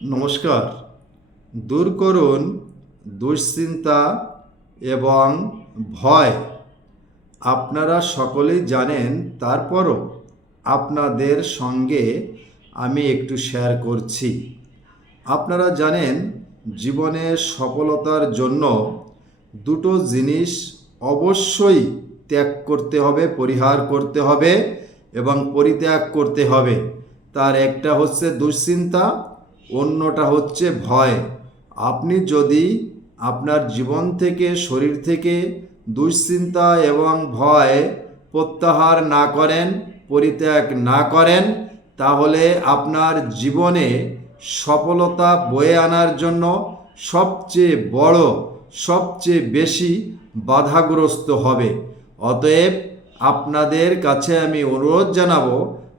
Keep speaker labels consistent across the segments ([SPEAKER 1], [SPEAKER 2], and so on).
[SPEAKER 1] নমস্কার। দূর করুন দুশ্চিন্তা এবং ভয়। আপনারা সকলেই জানেন, তারপরও আপনাদের সঙ্গে আমি একটু শেয়ার করছি। আপনারা জানেন, জীবনে সফলতার জন্য দুটো জিনিস অবশ্যই ত্যাগ করতে হবে, পরিহার করতে হবে এবং পরিত্যাগ করতে হবে। তার একটা হচ্ছে দুশ্চিন্তা অন্যটা হচ্ছে ভয়। আপনি যদি আপনার জীবন থেকে, শরীর থেকে দুশ্চিন্তা এবং ভয় প্রত্যাহার না করেন, পরিত্যাগ না করেন, তাহলে আপনার জীবনে সফলতা বয়ে আনার জন্য সবচেয়ে বড়, সবচেয়ে বেশি বাধাগ্রস্ত হবে। অতএব আপনাদের কাছে আমি অনুরোধ জানাব,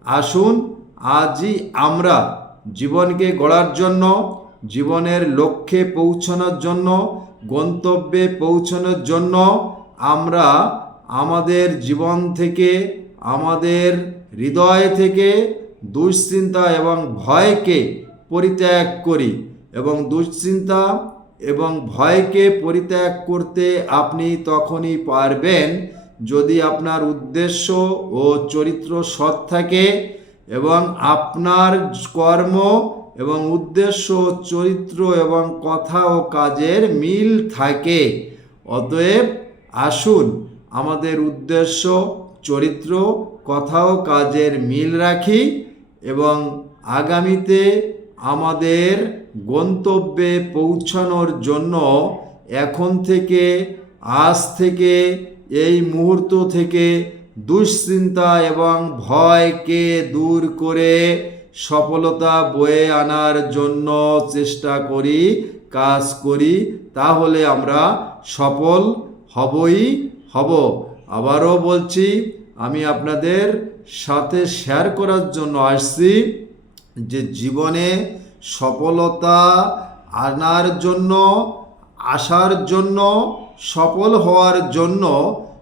[SPEAKER 1] আসুন, আজই আমরা জীবনকে গড়ার জন্য, জীবনের লক্ষ্যে পৌঁছানোর জন্য, গন্তব্যে পৌঁছানোর জন্য আমরা আমাদের জীবন থেকে, আমাদের হৃদয় থেকে দুশ্চিন্তা এবং ভয়কে পরিত্যাগ করি এবং দুশ্চিন্তা এবং ভয়কে পরিত্যাগ করতে আপনি তখনই পারবেন যদি আপনার উদ্দেশ্য ও চরিত্র সৎ থাকে। এবং আপনার কর্ম এবং উদ্দেশ্য চরিত্র এবং কথা ও কাজের মিল থাকে। অতএব আসুন আমাদের উদ্দেশ্য, চরিত্র, কথা ও কাজের মিল রাখি এবং আগামীতে আমাদের গন্তব্যে পৌঁছানোর জন্য এখন থেকে, আজ থেকে, এই মুহূর্ত থেকে দুশ্চিন্তা এবং ভয়কে দূর করে সফলতা বয়ে আনার জন্য চেষ্টা করি, কাজ করি, তাহলে আমরা সফল হবই, হব। আবারও বলছি, আমি আপনাদের সাথে শেয়ার করার জন্য আসছি যে জীবনে সফলতা আনার জন্য, আসার জন্য, সফল হওয়ার জন্য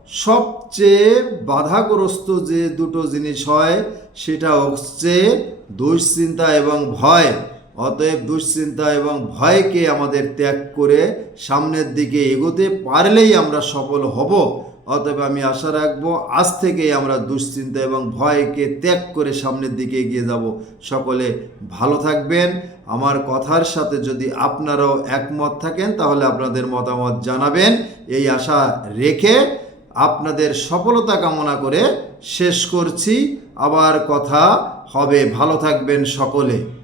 [SPEAKER 1] সবচেয়ে বাধাগ্রস্ত যে দুটো জিনিস হয়, সেটা হচ্ছে দুশ্চিন্তা এবং ভয়। অতএব দুশ্চিন্তা এবং ভয়কে আমাদের ত্যাগ করে সামনের দিকে এগোতে পারলেই আমরা সফল হব। অতএব আমি আশা রাখব আজ থেকেই আমরা দুশ্চিন্তা এবং ভয়কে ত্যাগ করে সামনের দিকে এগিয়ে যাব। সকলে ভালো থাকবেন। আমার কথার সাথে যদি আপনারাও একমত থাকেন, তাহলে আপনাদের মতামত জানাবেন। এই আশা রেখে আপনাদের সফলতা কামনা করে শেষ করছি। আবার কথা হবে। ভালো থাকবেন সকলে।